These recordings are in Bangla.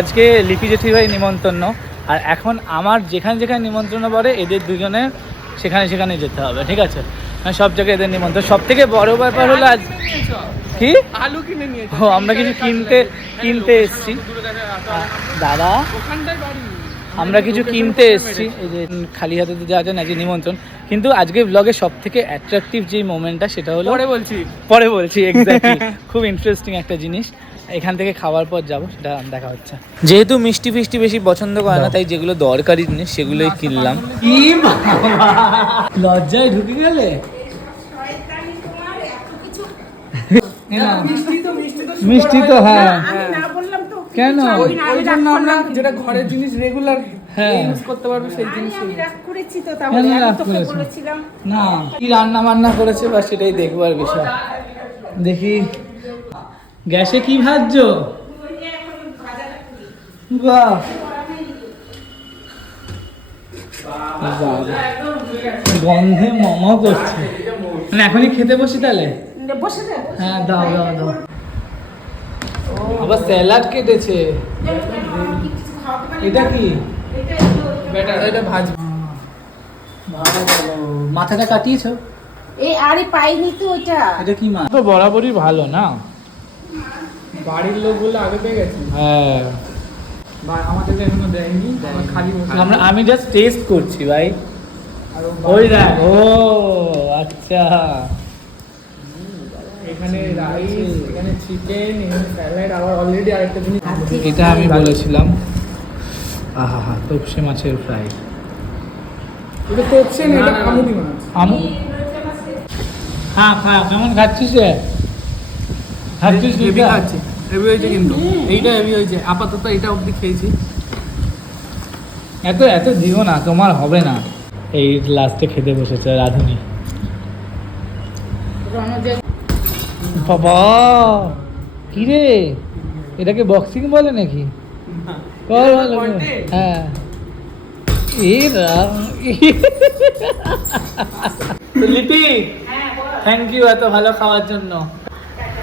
আজকে লিপি জেঠি ভাই নিমন্ত্রণ। আর এখন আমার যেখানে যেখানে নিমন্ত্রণ পড়ে এদের দুজনে সেখানে সেখানে যেতে হবে ঠিক আছে? মানে সব জায়গায় এদের নিমন্ত্রণ। সব থেকে বড় ব্যাপার হলো আজ কি? আলু কিনে নিয়ে ও আমরা কিছু কিনতে কিনতে এসছি। দাদা? আমরা কিছু কিনতে এসেছি। এই যে খালি হাতে তো যাওয়া যায় না যে নিমন্ত্রণ। কিন্তু আজকে ব্লগে সব থেকে অ্যাট্রাকটিভ যে মোমেন্টটা সেটা হলো পরে বলছি। পরে বলছি এক্স্যাক্টলি খুব ইন্টারেস্টিং একটা জিনিস। এখান থেকে খাওয়ার পর যাব সেটা দেখা হচ্ছে। যেহেতু মিষ্টি ফিষ্টি বেশি পছন্দ করে না তাই যেগুলো দরকারি জিনিস সেগুলোই কিনলাম। লজ্জায় ঢুকে গেলে? মিষ্টি তো মিষ্টি তো মিষ্টি তো হ্যাঁ। আমি না বললাম তো কেন? ওই ওই জন্য আমরা যেটা ঘরের জিনিস রেগুলার হ্যাঁ। করতে পারব সেই জিনিস করেছি তো তাহলে? বলেছিলাম। না কি রান্না বান্না করেছে বা সেটাই দেখবার বিষয়। দেখি। গ্যাসে কি ভাজছো? বাহ। গন্ধে মম করছে। মানে এখনই খেতে বসি তাহলে? হ্যাঁ দাও দাও দাও। আবার স্যালাড কেটেছে। এটা কি? এটা ভাজবো। মাথাটা কাটিয়েছো? এই আরে পাইনি তো ওইটা এটা কি মাছ? তো বরাবরই ভালো না? বাড়ির লোক বলে আগে পেয়ে গেছি। হ্যাঁ। বা- আমাদের তো এখনও দেয়নি আমরা খালি আমরা আমি জাস্ট টেস্ট করছি ভাই। ওই দেখ ও আচ্ছা। এখানে রাইস এখানে চিকেন এখানে স্যালাড আবার অলরেডি আরেকটা জিনিস এটা আমি বলেছিলাম। আহা হা তপসে মাছের ফ্রাই এটা তোপসে না এটা আমুদি মাছ। আম হ্যাঁ হ্যাঁ কেমন খাচ্ছিস রে? খাচ্ছিস হেভি দুইটা? খাচ্ছি। হয়েছে কিন্তু। এইটা হয়েছে। আপাতত এটা অবধি খেয়েছি। এত এত না তোমার হবে না। এই লাস্টে খেতে বসেছে রাধুনি। বাবা! কি রে এটাকে বক্সিং বলে নাকি? হ্যাঁ। লিপি থ্যাংক ইউ এত ভালো খাওয়ার জন্য।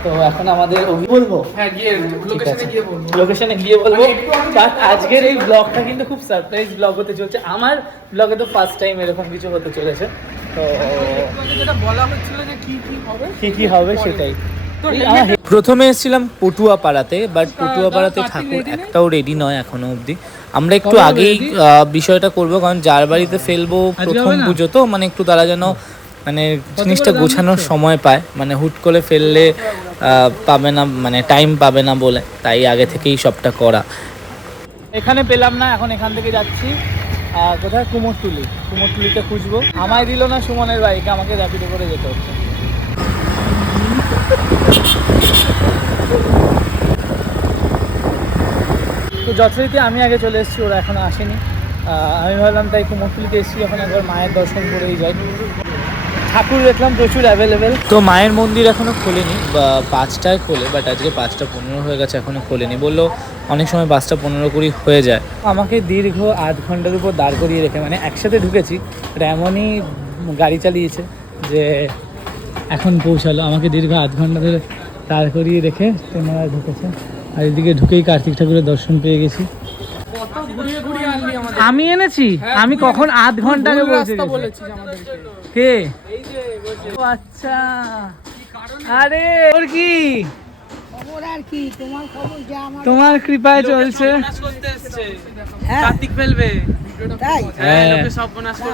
তো এখন আমাদের বলব? হ্যাঁ গিয়ে লোকেশনে গিয়ে বলব। লোকেশনে গিয়ে বলব। বাট আজকের এই ব্লগটা কিন্তু খুব সারপ্রাইজ ব্লগ হতে চলছে। আমার ব্লগে তো ফার্স্ট টাইম এরকম কিছু হতে চলেছে। তো যেটা বলা হচ্ছিল যে কি কি হবে কি কি হবে সেটাই। প্রথমে এসেছিলাম পটুয়া পাড়াতে বাট পটুয়া পাড়াতে ঠাকুর একটাও রেডি নয় এখনও অবধি। আমরা একটু আগেই বিষয়টা করব কারণ যার বাড়িতে ফেলব প্রথম পুজো তো মানে একটু তারা যেন মানে জিনিসটা গোছানোর সময় পায়। মানে হুট করে ফেললে পাবে না মানে টাইম পাবে না বলে, তাই আগে থেকেই সবটা করা। এখানে পেলাম না, এখন এখান থেকে যাচ্ছি। কোথায়? কুমোরটুলি। কুমোরটুলিতে খুঁজবো। আমায় দিল না সুমনের বাইকে আমাকে র্যাপিডো করে যেতে হচ্ছে। তো যথারীতি আমি আগে চলে এসেছি, ওরা এখনও আসেনি। আমি ভাবলাম তাই কুমোরটুলিতে এসেছি এখন একবার মায়ের দর্শন করেই যাই। ঠাকুর দেখলাম প্রচুর অ্যাভেলেবেল তো মায়ের মন্দির এখনও খোলেনি বা পাঁচটায় খোলে বাট আজকে পাঁচটা পনেরো হয়ে গেছে এখনও খোলেনি। বলল অনেক সময় পাঁচটা পনেরো কুড়ি হয়ে যায়। আমাকে দীর্ঘ আধ ঘণ্টার উপর দাঁড় করিয়ে রেখে মানে একসাথে ঢুকেছি এমনই গাড়ি চালিয়েছে যে এখন পৌঁছালো। আমাকে দীর্ঘ আধ ঘণ্টা ধরে দাঁড় করিয়ে রেখে তেনারা ঢুকেছে। আর এদিকে ঢুকেই কার্তিক ঠাকুরের দর্শন পেয়ে গেছি। আমি এনেছি? হ্যাঁ, আমি কখন আধ ঘণ্টা আগে কে? এই যে বলছে, ও আচ্ছা। আরে ওর কি? খবর আর কি? তোমার খবর যা আমার তোমার কৃপায় চলছে। হ্যাঁ। কার্তিক ফেলবে। হ্যাঁ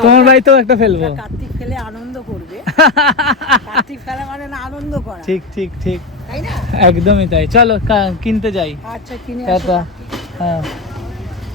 তোমার বাড়িতেও একটা ফেলব। কার্তিক ফেলে আনন্দ করবে। কার্তিক ফেলে মানে না আনন্দ করা। ঠিক ঠিক ঠিক। একদমই তাই। চলো কিনতে যাই। আচ্ছা কিনে হ্যাঁ।